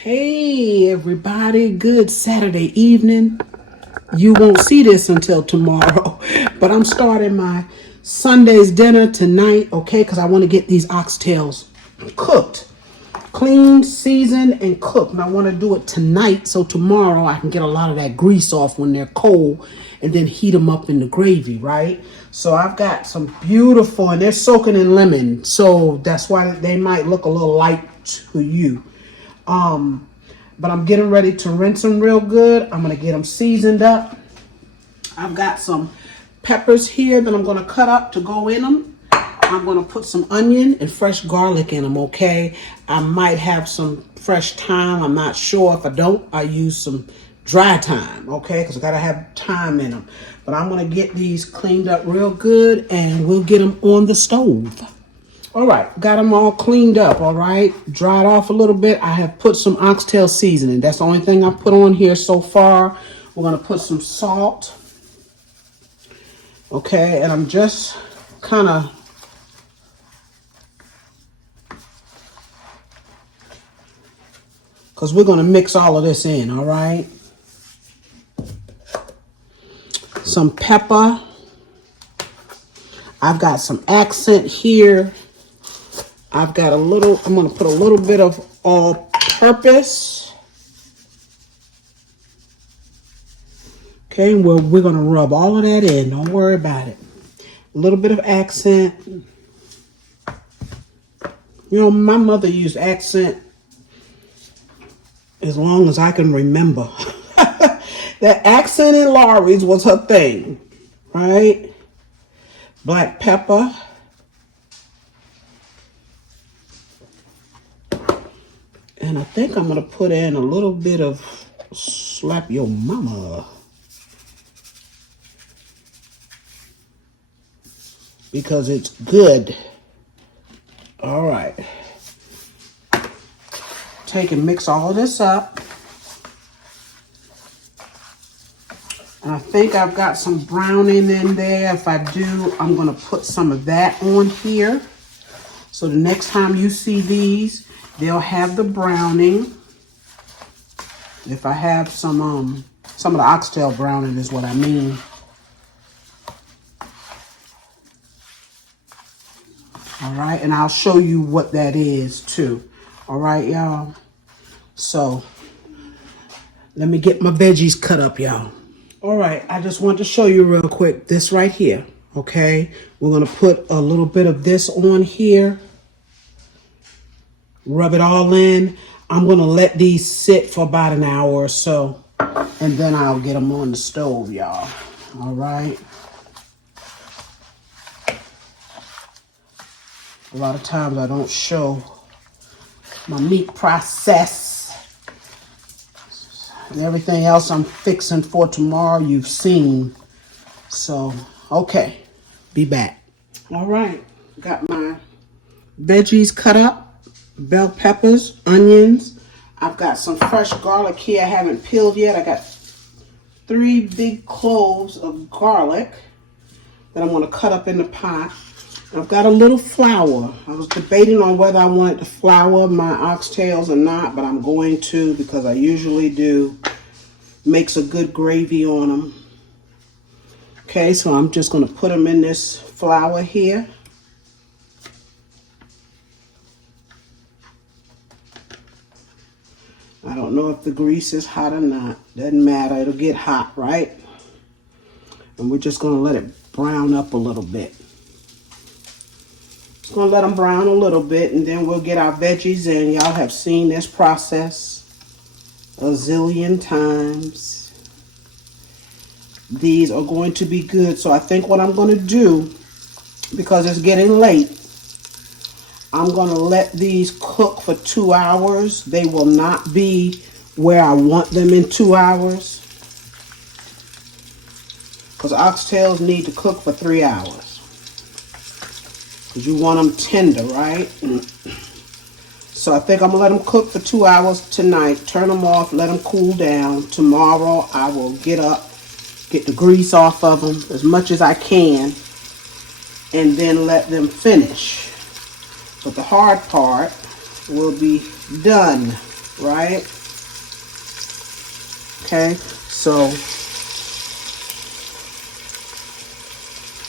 Hey everybody, good Saturday evening. You won't see this until tomorrow, but I'm starting my Sunday's dinner tonight, okay? Because I want to get these oxtails cooked, cleaned, seasoned, and cooked. And I want to do it tonight so tomorrow I can get a lot of that grease off when they're cold and then heat them up in the gravy, right? So I've got some beautiful, and they're soaking in lemon, so that's why they might look a little light to you. But I'm getting ready to rinse them real good. I'm going to get them seasoned up. I've got some peppers here that I'm going to cut up to go in them. I'm going to put some onion and fresh garlic in them, okay? I might have some fresh thyme. I'm not sure. If I don't, I use some dry thyme, okay? Because I got to have thyme in them. But I'm going to get these cleaned up real good, and we'll get them on the stove. All right, got them all cleaned up, all right? Dried off a little bit. I have put some oxtail seasoning. That's the only thing I put on here so far. We're going to put some salt. Okay, and I'm just kind of... because we're going to mix all of this in, all right? Some pepper. I've got some accent here. I've got a little, I'm going to put a little bit of all-purpose. Okay, well, we're going to rub all of that in. Don't worry about it. A little bit of accent. You know, my mother used accent as long as I can remember. That accent in Laurie's was her thing, right? Black pepper. And I think I'm going to put in a little bit of slap your mama. Because it's good. All right. Take and mix all of this up. And I think I've got some browning in there. If I do, I'm going to put some of that on here. So the next time you see these, they'll have the browning. If I have some of the oxtail browning is what I mean. All right, and I'll show you what that is too. All right, y'all. So let me get my veggies cut up, y'all. All right, I just want to show you real quick this right here. Okay, we're gonna put a little bit of this on here. Rub it all in. I'm going to let these sit for about an hour or so, and then I'll get them on the stove, y'all. All right. A lot of times I don't show my meat process. And everything else I'm fixing for tomorrow you've seen. So, okay. Be back. All right. Got my veggies cut up. Bell peppers, onions. I've got some fresh garlic here I haven't peeled yet. I got 3 big cloves of garlic that I'm going to cut up in the pot. And I've got a little flour. I was debating on whether I wanted to flour my oxtails or not, but I'm going to because I usually do. Makes a good gravy on them. Okay, so I'm just going to put them in this flour here. I don't know if the grease is hot or not. Doesn't matter. It'll get hot, right? And we're just going to let it brown up a little bit. Just going to let them brown a little bit, and then we'll get our veggies in. Y'all have seen this process a zillion times. These are going to be good. So I think what I'm going to do, because it's getting late, I'm going to let these cook for 2 hours. They will not be where I want them in 2 hours. Because oxtails need to cook for 3 hours. Because you want them tender, right? So I think I'm going to let them cook for 2 hours tonight. Turn them off, let them cool down. Tomorrow I will get up, get the grease off of them as much as I can, and then let them finish. But the hard part will be done right? Okay, so,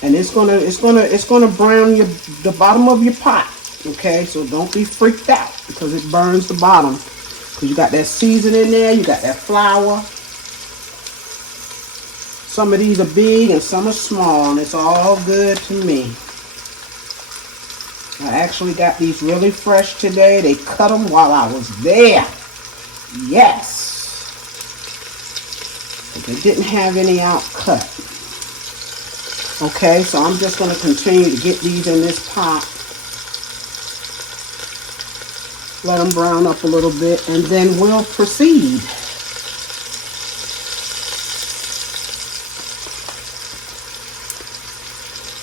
and it's gonna brown the bottom of your pot. Okay, so don't be freaked out because it burns the bottom. Because you got that seasoning in there, you got that flour. Some of these are big and some are small, and it's all good to me. I actually got these really fresh today. They cut them while I was there. Yes. But they didn't have any out cut. Okay, so I'm just going to continue to get these in this pot. Let them brown up a little bit, and then we'll proceed.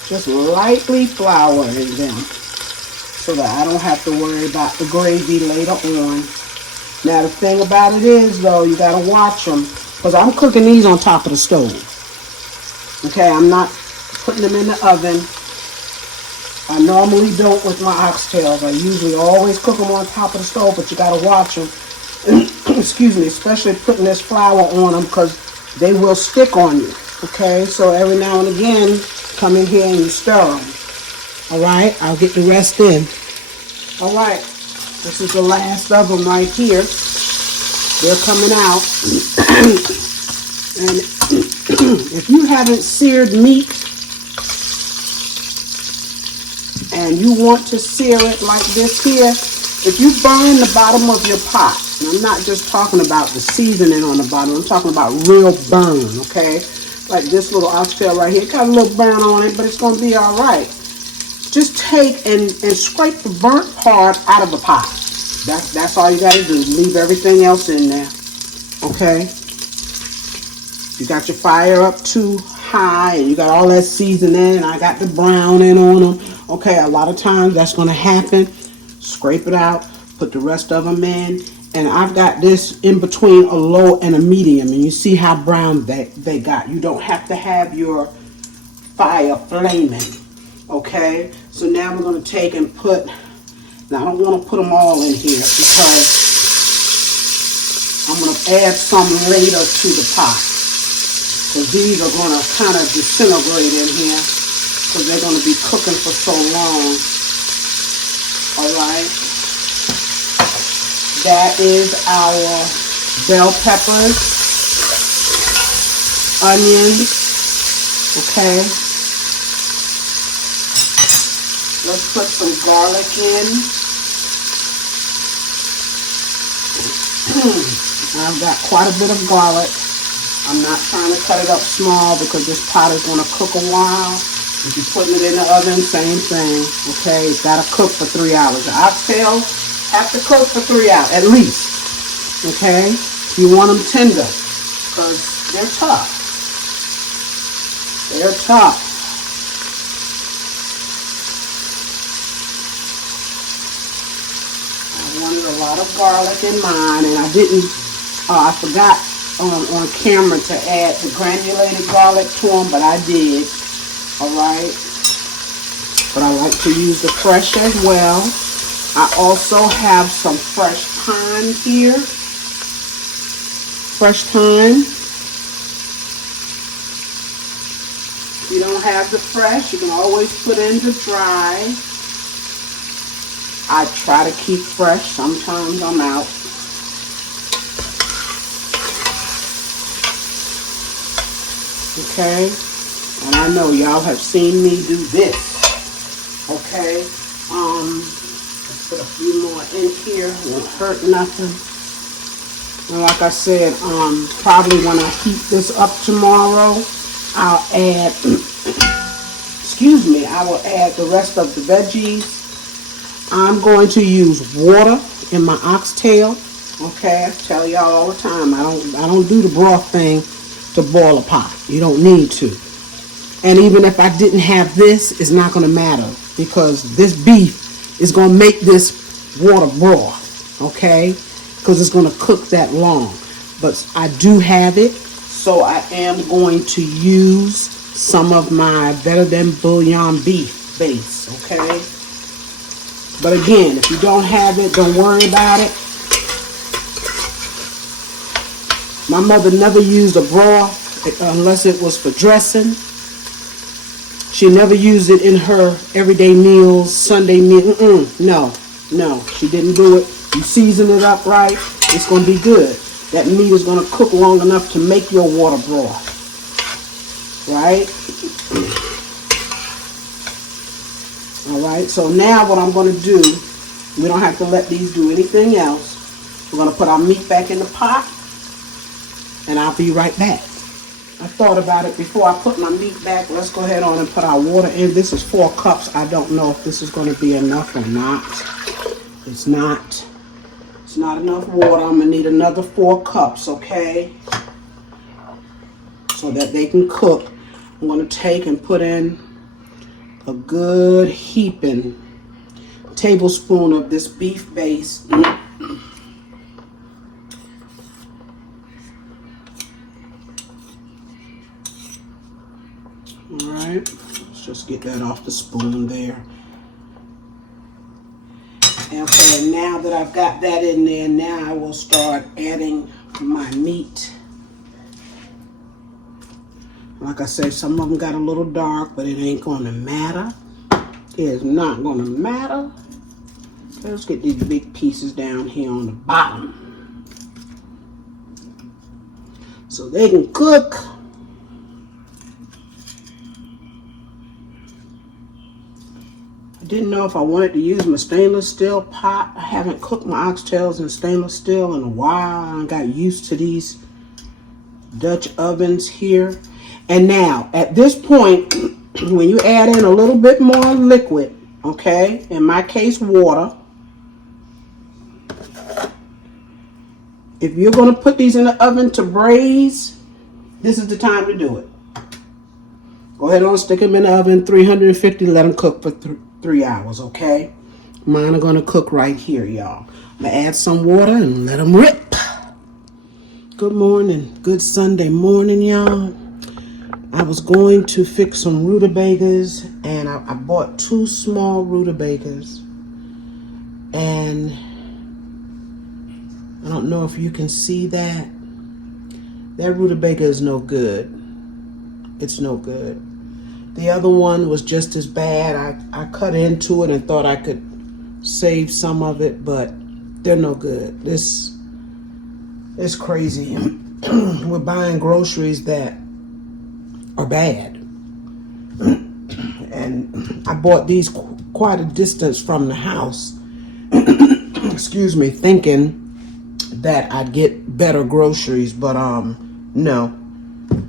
Just lightly flouring them so that I don't have to worry about the gravy later on. Now the thing about it is though, you got to watch them because I'm cooking these on top of the stove. Okay, I'm not putting them in the oven. I normally don't with my oxtails. I usually always cook them on top of the stove, but you got to watch them. Excuse me, especially putting this flour on them because they will stick on you. Okay, so every now and again, come in here and you stir them. All right, I'll get the rest in. All right, this is the last of them right here. They're coming out. And if you haven't seared meat and you want to sear it like this here, if you burn the bottom of your pot, and I'm not just talking about the seasoning on the bottom, I'm talking about real burn, okay? Like this little oxtail right here, it got a little burn on it, but it's going to be all right. Just take and scrape the burnt part out of the pot. That's all you got to do. Leave everything else in there, okay? You got your fire up too high, and you got all that seasoning, and I got the browning on them. Okay, a lot of times that's going to happen. Scrape it out, put the rest of them in, and I've got this in between a low and a medium, and you see how brown they got. You don't have to have your fire flaming, okay? So now we're going to take and put, now I don't want to put them all in here because I'm going to add some later to the pot. Because these are going to kind of disintegrate in here because they're going to be cooking for so long. All right. That is our bell peppers, onions, okay. Let's put some garlic in. I've got quite a bit of garlic. I'm not trying to cut it up small because this pot is going to cook a while. If you're putting it in the oven, same thing, okay? It's got to cook for 3 hours. The oxtails have to cook for 3 hours, at least, okay? You want them tender because they're tough. They're tough. I wanted a lot of garlic in mine, and I didn't, I forgot on camera to add the granulated garlic to them, but I did. All right, but I like to use the fresh as well. I also have some fresh thyme here. Fresh thyme. If you don't have the fresh, you can always put in the dry. I try to keep fresh. Sometimes I'm out. Okay. And I know y'all have seen me do this, okay? Let's put a few more in here. It won't hurt nothing. And like I said, probably when I heat this up tomorrow, I'll add, excuse me, I will add the rest of the veggies. I'm going to use water in my oxtail, okay? I tell y'all all the time, I don't do the broth thing to boil a pot. You don't need to. And even if I didn't have this, it's not going to matter because this beef is going to make this water broth, okay? Because it's going to cook that long. But I do have it, so I am going to use some of my Better Than Bouillon beef base, okay? But again, if you don't have it, don't worry about it. My mother never used a broth unless it was for dressing. She never used it in her everyday meals, Sunday meal. No, she didn't do it. You season it up right, it's going to be good. That meat is going to cook long enough to make your water broth. Right? All right, so now what I'm going to do, we don't have to let these do anything else. We're going to put our meat back in the pot, and I'll be right back. I thought about it before I put my meat back. Let's go ahead on and put our water in. This is 4 cups. I don't know if this is going to be enough or not. It's not. It's not enough water. I'm going to need another 4 cups, okay? So that they can cook. I'm going to take and put in a good heaping tablespoon of this beef base. Alright, let's just get that off the spoon there. Okay, now that I've got that in there, now I will start adding my meat. Like I said, some of them got a little dark, but it ain't going to matter. It is not going to matter. Let's get these big pieces down here on the bottom so they can cook. I didn't know if I wanted to use my stainless steel pot. I haven't cooked my oxtails in stainless steel in a while. I got used to these Dutch ovens here. And now, at this point, when you add in a little bit more liquid, okay, in my case, water, if you're going to put these in the oven to braise, this is the time to do it. Go ahead and stick them in the oven, 350, let them cook for 3 hours, okay? Mine are going to cook right here, y'all. I'm going to add some water and let them rip. Good morning. Good Sunday morning, y'all. I was going to fix some rutabagas, and I bought 2 small rutabagas. And I don't know if you can see that. That rutabaga is no good. It's no good. The other one was just as bad. I cut into it and thought I could save some of it, but they're no good. This is crazy. We're buying groceries that are bad. And I bought these quite a distance from the house. Excuse me, thinking that I'd get better groceries, but no.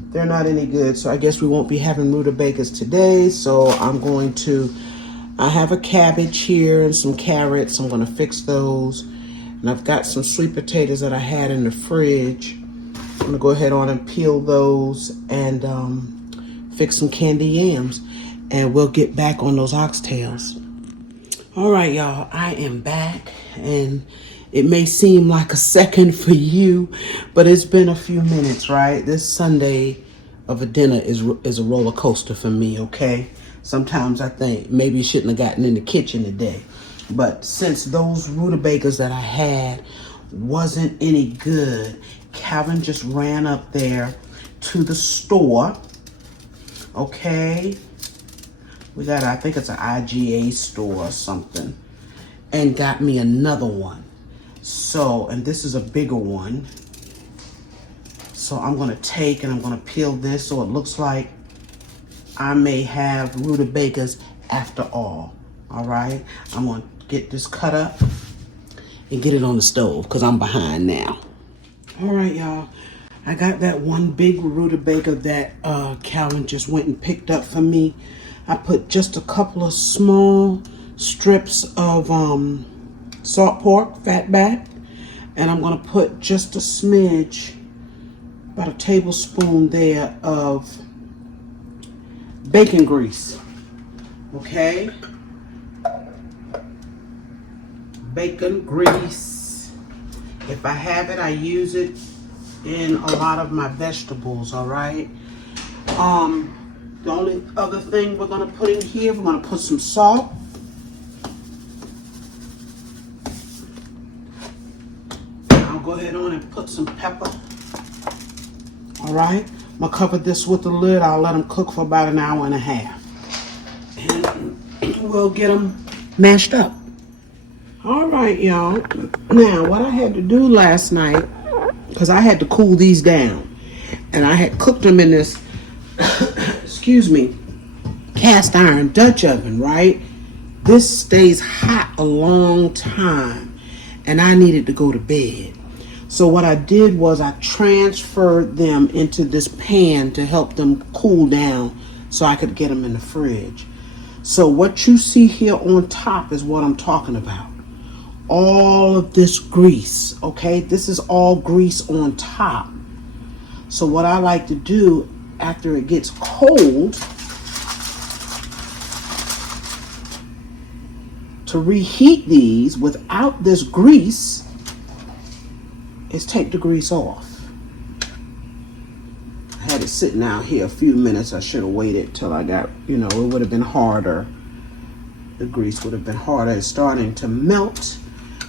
They're not any good, so I guess we won't be having rutabagas today. So I have a cabbage here and some carrots. I'm going to fix those. And I've got some sweet potatoes that I had in the fridge. I'm going to go ahead on and peel those and fix some candied yams. And we'll get back on those oxtails. All right, y'all, I am back. And it may seem like a second for you, but it's been a few minutes, right? This Sunday of a dinner is a roller coaster for me, okay? Sometimes I think maybe you shouldn't have gotten in the kitchen today. But since those rutabagas that I had wasn't any good, Calvin just ran up there to the store, okay? We got, I think it's an IGA store or something, and got me another one. So, and this is a bigger one. So I'm going to take and I'm going to peel this so it looks like I may have rutabagas after all. All right. I'm going to get this cut up and get it on the stove because I'm behind now. All right, y'all. I got that one big rutabaga that Calvin just went and picked up for me. I put just a couple of small strips of salt pork, fat back, and I'm going to put just a smidge, about a tablespoon there of bacon grease. Okay? Bacon grease. If I have it, I use it in a lot of my vegetables, all right? The only other thing we're going to put in here, we're going to put some salt. I'll go ahead on and put some pepper. All right, I'm gonna cover this with the lid. I'll let them cook for about an hour and a half. And we'll get them mashed up. All right, y'all. Now, what I had to do last night, because I had to cool these down, and I had cooked them in this, excuse me, cast iron Dutch oven, right? This stays hot a long time, and I needed to go to bed. So what I did was I transferred them into this pan to help them cool down so I could get them in the fridge. So what you see here on top is what I'm talking about. All of this grease, okay? This is all grease on top. So what I like to do after it gets cold to reheat these without this grease is take the grease off. I had it sitting out here a few minutes. I should have waited till I got, it would have been harder. The grease would have been harder. It's starting to melt.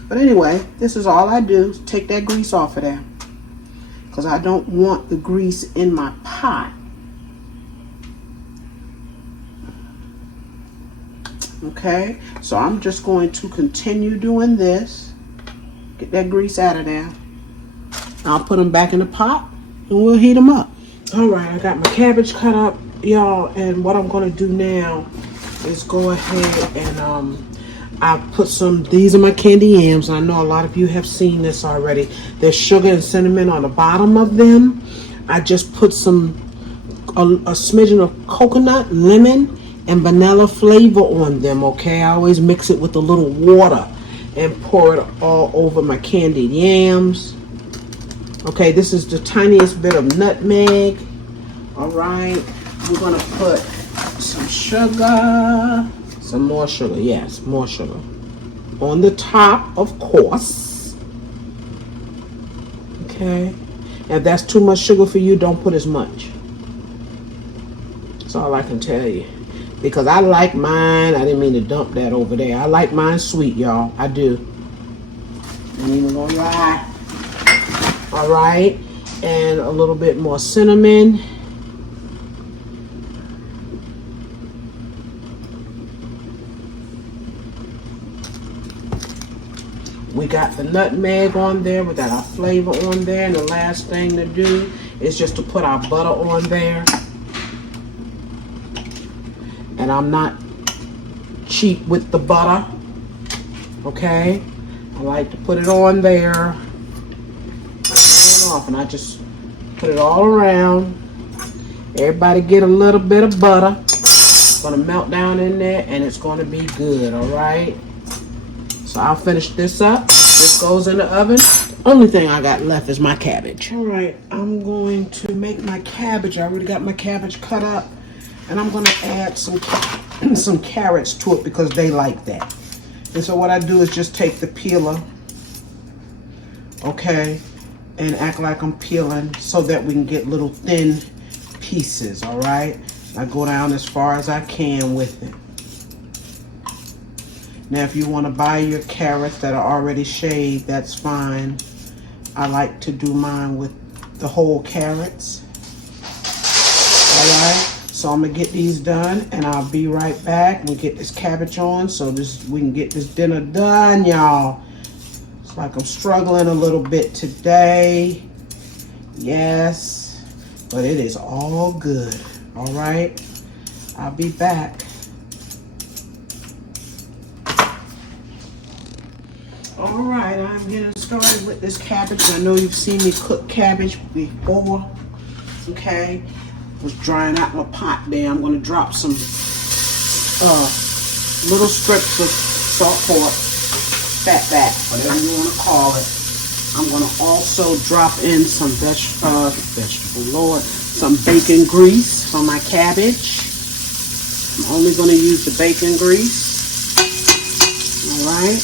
But anyway, this is all I do, is take that grease off of there. Because I don't want the grease in my pot. Okay, so I'm just going to continue doing this. Get that grease out of there. I'll put them back in the pot and we'll heat them up. All right, I got my cabbage cut up, y'all. And what I'm going to do now is go ahead and I put these are my candy yams. I know a lot of you have seen this already. There's sugar and cinnamon on the bottom of them. I just put a smidgen of coconut, lemon, and vanilla flavor on them, okay? I always mix it with a little water and pour it all over my candied yams. Okay, this is the tiniest bit of nutmeg. All right, we're gonna put some sugar. Some more sugar, yes, more sugar. On the top, of course. Okay. If that's too much sugar for you, don't put as much. That's all I can tell you. Because I like mine. I didn't mean to dump that over there. I like mine sweet, y'all. I do. Ain't even gonna lie. All right. And a little bit more cinnamon. We got the nutmeg on there. We got our flavor on there. And the last thing to do is just to put our butter on there. And I'm not cheap with the butter. Okay? I like to put it on there. And I just put it all around. Everybody get a little bit of butter. It's going to melt down in there and it's going to be good. Alright? So I'll finish this up. This goes in the oven. The only thing I got left is my cabbage. All right, I'm going to make my cabbage. I already got my cabbage cut up. And I'm going to add some carrots to it because they like that. And so what I do is just take the peeler, okay, and act like I'm peeling so that we can get little thin pieces, all right? I go down as far as I can with it. Now, if you want to buy your carrots that are already shaved, that's fine. I like to do mine with the whole carrots. All right, so I'm going to get these done, and I'll be right back. We'll get this cabbage on so we can get this dinner done, y'all. It's like I'm struggling a little bit today. Yes, but it is all good. All right, I'll be back. All right, I'm getting started with this cabbage. I know you've seen me cook cabbage before, okay? I was drying out my pot there. I'm gonna drop some little strips of salt pork, fatback, whatever you wanna call it. I'm gonna also drop in some some bacon grease for my cabbage. I'm only gonna use the bacon grease, all right?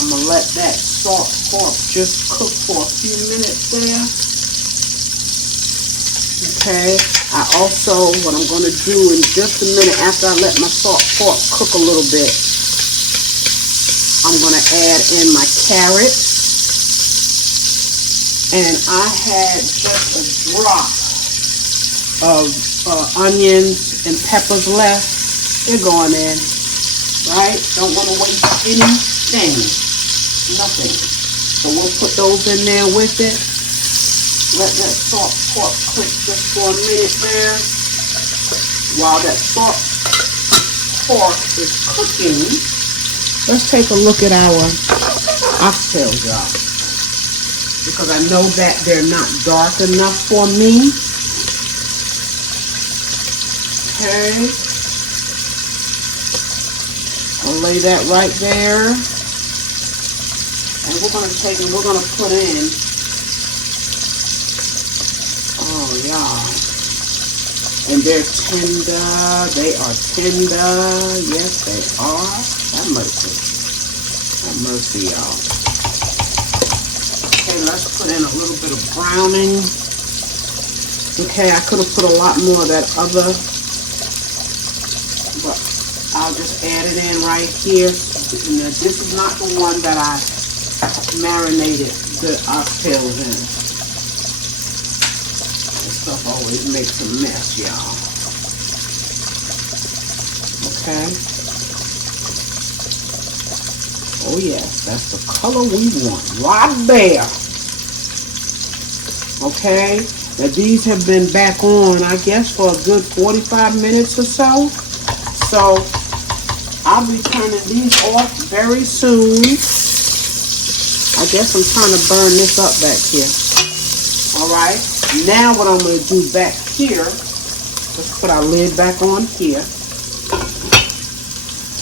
I'm gonna let that salt pork just cook for a few minutes there. Okay, what I'm gonna do in just a minute after I let my salt pork cook a little bit, I'm going to add in my carrot. And I had just a drop of onions and peppers left. They're going in, right? Don't want to waste anything, nothing. So we'll put those in there with it. Let that salt pork cook just for a minute there. While that salt pork is cooking, let's take a look at our oxtails, y'all. Because I know that they're not dark enough for me. Okay. I'll lay that right there. And we're going to take and we're going to put in, oh yeah. And they're tender. They are tender. Yes, they are. Have mercy. Have mercy, y'all. Okay, let's put in a little bit of browning. Okay, I could have put a lot more of that other, but I'll just add it in right here. Now, this is not the one that I marinated the oxtails in. This stuff always makes a mess, y'all. Okay. Oh yes, that's the color we want, right there. Okay. Now these have been back on, I guess, for a good 45 minutes or so. So I'll be turning these off very soon. I guess I'm trying to burn this up back here. All right. Now what I'm going to do back here, let's put our lid back on here.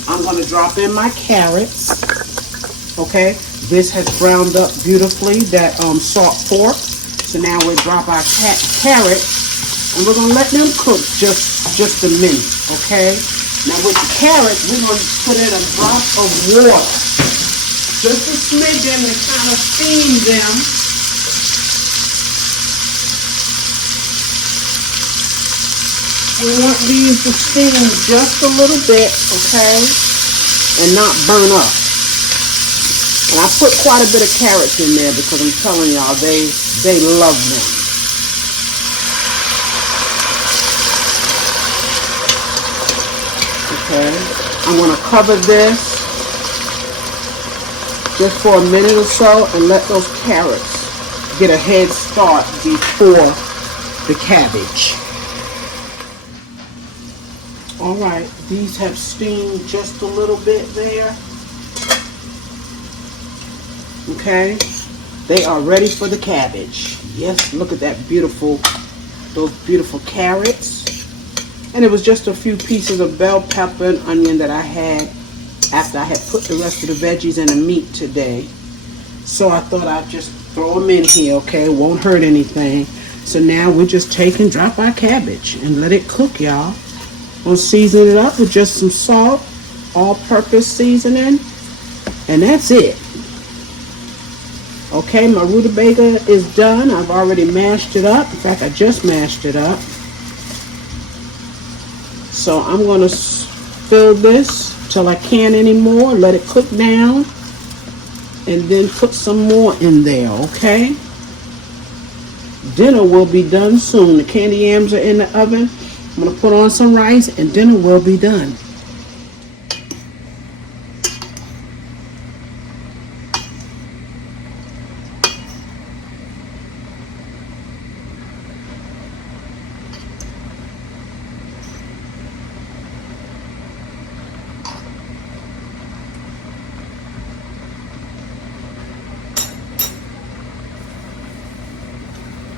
I'm going to drop in my carrots. Okay. This has browned up beautifully, that salt pork. So now we'll drop our carrots, and we're going to let them cook just a minute, okay? Now with the carrots, we're going to put in a drop of water. Just a smidgen and kind of steam them. We want these to steam just a little bit, okay? And not burn up. And I put quite a bit of carrots in there because I'm telling y'all, they love them. Okay, I'm going to cover this just for a minute or so and let those carrots get a head start before the cabbage. All right, these have steamed just a little bit there. Okay, they are ready for the cabbage. Yes, look at that beautiful, those beautiful carrots. And it was just a few pieces of bell pepper and onion that I had after I had put the rest of the veggies and the meat today. So I thought I'd just throw them in here, okay? Won't hurt anything. So now we'll just take and drop our cabbage and let it cook, y'all. We'll season it up with just some salt, all-purpose seasoning, and that's it. Okay, my rutabaga is done. I've already mashed it up. In fact, I just mashed it up. So I'm going to fill this till I can't anymore. Let it cook down. And then put some more in there, okay? Dinner will be done soon. The candy yams are in the oven. I'm going to put on some rice and dinner will be done.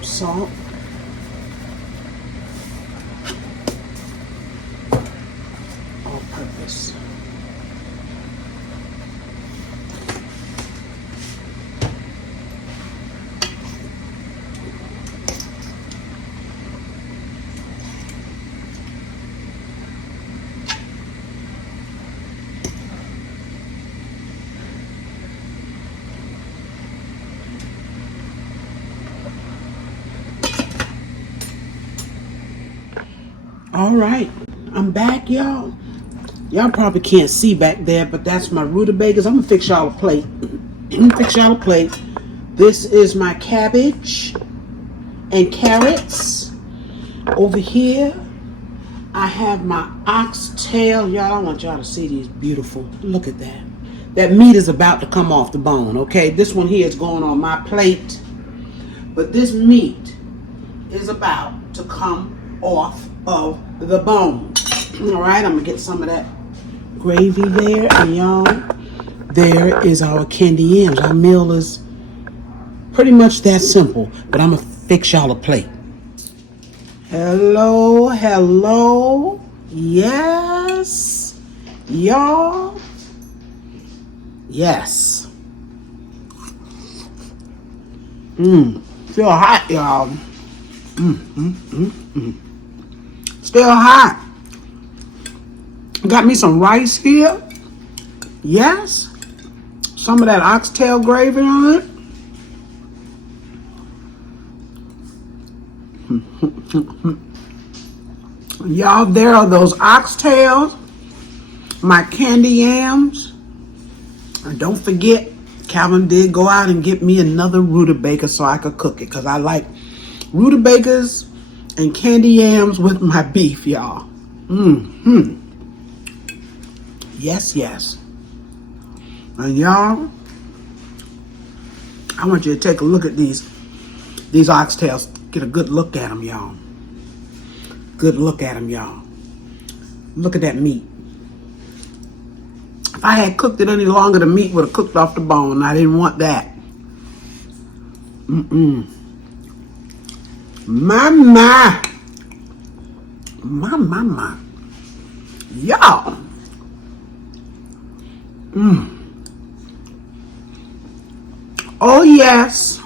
Salt. All purpose. All right, I'm back, y'all. Y'all probably can't see back there, but that's my rutabagas. I'm gonna fix y'all a plate. This is my cabbage and carrots. Over here, I have my oxtail. Y'all, I want y'all to see these beautiful. Look at that. That meat is about to come off the bone, okay? This one here is going on my plate. But this meat is about to come off of the bone. All right, I'm going to get some of that gravy there. And y'all, there is our candy yams. Our meal is pretty much that simple. But I'm going to fix y'all a plate. Hello, hello. Yes, y'all. Yes. Still hot, y'all. Still hot. Got me some rice here. Yes. Some of that oxtail gravy on it. Y'all, there are those oxtails. My candy yams. And don't forget, Calvin did go out and get me another rutabaga so I could cook it. Because I like rutabagas and candy yams with my beef, y'all. Yes, yes. And y'all, I want you to take a look at these oxtails. Get a good look at them, y'all. Good look at them, y'all. Look at that meat. If I had cooked it any longer, the meat would have cooked off the bone. I didn't want that. My. Y'all. Oh, yes.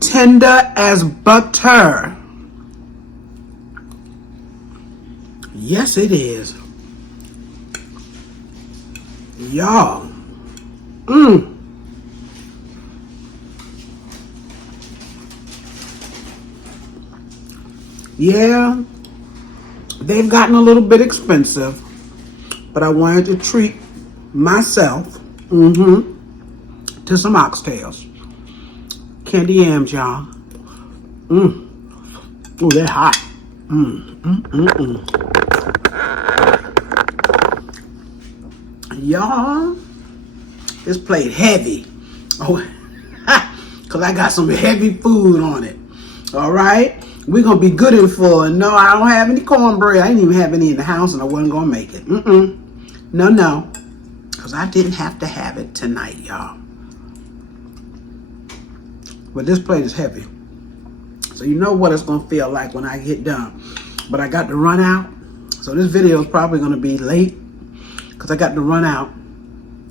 Tender as butter. Yes, it is. Y'all. Yeah, they've gotten a little bit expensive, but I wanted to treat myself to some oxtails. Candy yams, y'all. Oh, they're hot. Y'all, this plate heavy. Oh, because I got some heavy food on it. All right? We're going to be good and full. And no, I don't have any cornbread. I didn't even have any in the house, and I wasn't going to make it. No. Because I didn't have to have it tonight, y'all. But this plate is heavy. So you know what it's going to feel like when I get done. But I got to run out. So this video is probably going to be late. Because I got to run out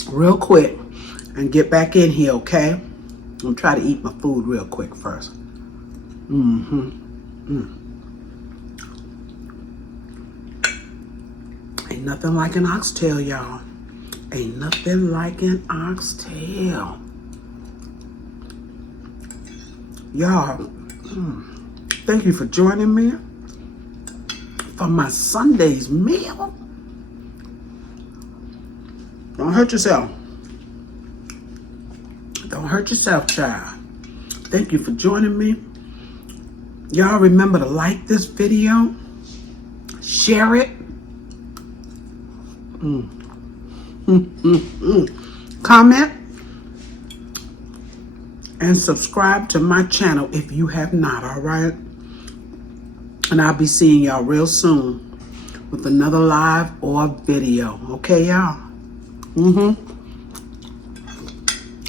real quick and get back in here, okay? I'm going to try to eat my food real quick first. Ain't nothing like an oxtail, y'all. Ain't nothing like an oxtail. Y'all, thank you for joining me for my Sunday's meal. Don't hurt yourself. Don't hurt yourself, child. Thank you for joining me. Y'all remember to like this video, share it, comment, and subscribe to my channel if you have not, all right? And I'll be seeing y'all real soon with another live or video, okay, y'all?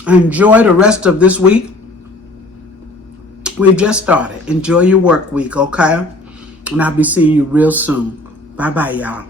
Enjoy the rest of this week. We just started. Enjoy your work week, okay? And I'll be seeing you real soon. Bye-bye, y'all.